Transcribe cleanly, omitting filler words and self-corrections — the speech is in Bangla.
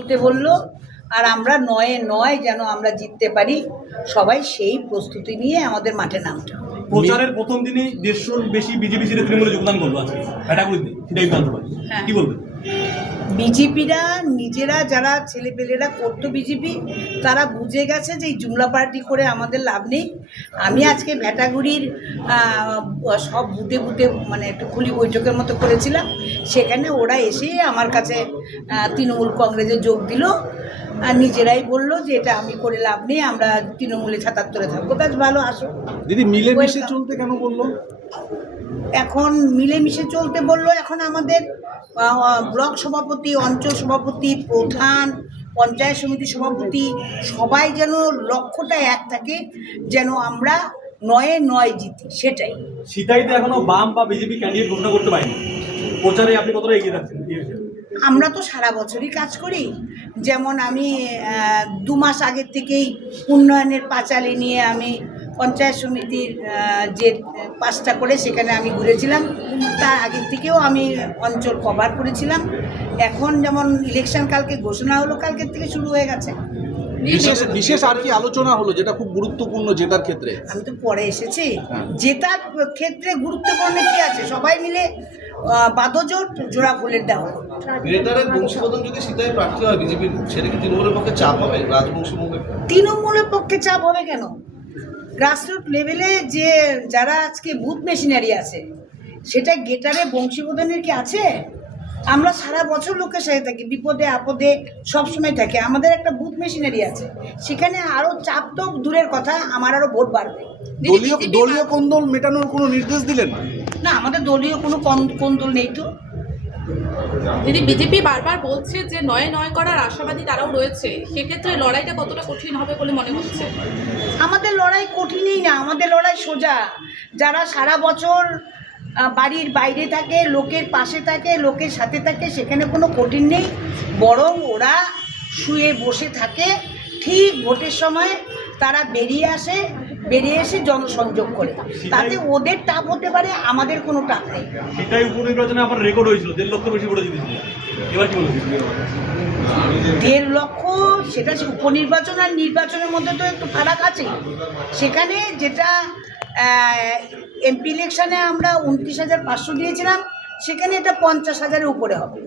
তুলতে বললো, আর আমরা ৯-৯ যেন আমরা জিততে পারি, সবাই সেই প্রস্তুতি নিয়ে আমাদের মাঠে নামতে হবে। প্রচারের প্রথম দিনই ১৫০ বেশি বিজেপি সিটে তৃণমূলে যোগদান করলো আজকে ভেটাগুড়িতে, সেটাই বিধানসভায়। কি বলবেন? বিজেপিরা নিজেরা, যারা ছেলেপেলেরা করতো বিজেপি, তারা বুঝে গেছে যে এই জুমলা পার্টি করে আমাদের লাভ নেই। আমি আজকে ভেটাগুড়ির সব বুথে বুথে মানে একটু খুলি বৈঠকের মতো করেছিলাম, সেখানে ওরা এসে আমার কাছে তৃণমূল কংগ্রেসে যোগ দিল, আর নিজেরাই বললো যে এটা আমি করে লাভ নেই, আমরা তৃণমূলে ৭৭-এ থাকবো। তাই ভালো, আসো দিদি। মিলেমিশে চলতে কেন বললো? এখন মিলেমিশে চলতে বললো, এখন আমাদের ব্লক সভাপতি, অঞ্চল সভাপতি, প্রধান, পঞ্চায়েত সমিতি সভাপতি সবাই যেন লক্ষ্যটা এক থাকে, যেন আমরা ৯-৯ জিতি, সেটাই। সিতাইতে এখনো বাম বা বিজেপি ক্যান্ডিডেট ঘোষণা করতে পারেনি, প্রচারে আপনি কতটা এগিয়ে থাকছেন? আমরা তো সারা বছরই কাজ করি, যেমন আমি ২ মাস আগের থেকেই উন্নয়নের পাঁচালী নিয়ে আমি পঞ্চায়েত সমিতির যে 5টা করে সেখানে আমি ঘুরেছিলাম, তার আগের থেকেও আমি অঞ্চল কভার করেছিলাম। এখন যেমন ইলেকশন কালকে ঘোষণা হলো, কালকের থেকে শুরু হয়ে গেছে। বিশেষ আর কি আলোচনা হলো যেটা খুব গুরুত্বপূর্ণ জেতার ক্ষেত্রে? আমি তো পরে এসেছি, জেতার ক্ষেত্রে গুরুত্বপূর্ণ কি আছে, সবাই মিলে বাদ্যজোট জোড়া ফুলের দেওয়া। গ্রেটারের বংশীবদন যদি সিতাই প্রার্থী হয় বিজেপির, সেটা কি তৃণমূলের পক্ষে চাপ হবে? রাজবংশী তৃণমূলের পক্ষে চাপ হবে কেন? গ্রাসরুট লেভেলে যে যারা আজকে বুথ মেশিনারি আছে, সেটা গেটারে বংশীবদনের কি আছে? আমরা সারা বছর লোকের সাথে থাকি, বিপদে আপদে সবসময় থাকি, আমাদের একটা বুথ মেশিনারি আছে, সেখানে আরও চাপ তো দূরের কথা, আমার আরও ভোট বাড়বে। দলীয় কোন্দল মেটানোর কোনো নির্দেশ দিলেন? না, আমাদের দলীয় কোনো কোন্দল নেই তো। দিদি, বিজেপি বারবার বলছে যে ৯-৯ করার আশাবাদী তারাও রয়েছে, সেক্ষেত্রে লড়াইটা কতটা কঠিন হবে বলে মনে হচ্ছে? আমাদের লড়াই কঠিনই না, আমাদের লড়াই সোজা। যারা সারা বছর বাড়ির বাইরে থাকে, লোকের পাশে থাকে, লোকের সাথে থাকে, সেখানে কোনো কঠিন নেই, বরং ওরা শুয়ে বসে থাকে, ঠিক ভোটের সময় তারা বেরিয়ে এসে জনসংযোগ করে, তাতে ওদের টাপ হতে পারে, আমাদের কোনো টাপ নেই। সেটাই উপনির্বাচনে আমার রেকর্ড হয়েছিল, 1.5 লক্ষ বেশি ভোটে জিতেছিল। এবার কি বলবেন? 1.5 লক্ষ, সেটা উপনির্বাচন আর নির্বাচনের মধ্যে তো একটু ফারাক আছে। সেখানে যেটা এমপি ইলেকশনে আমরা 29,500 দিয়েছিলাম, সেখানে এটা 50,000-এর উপরে হবে।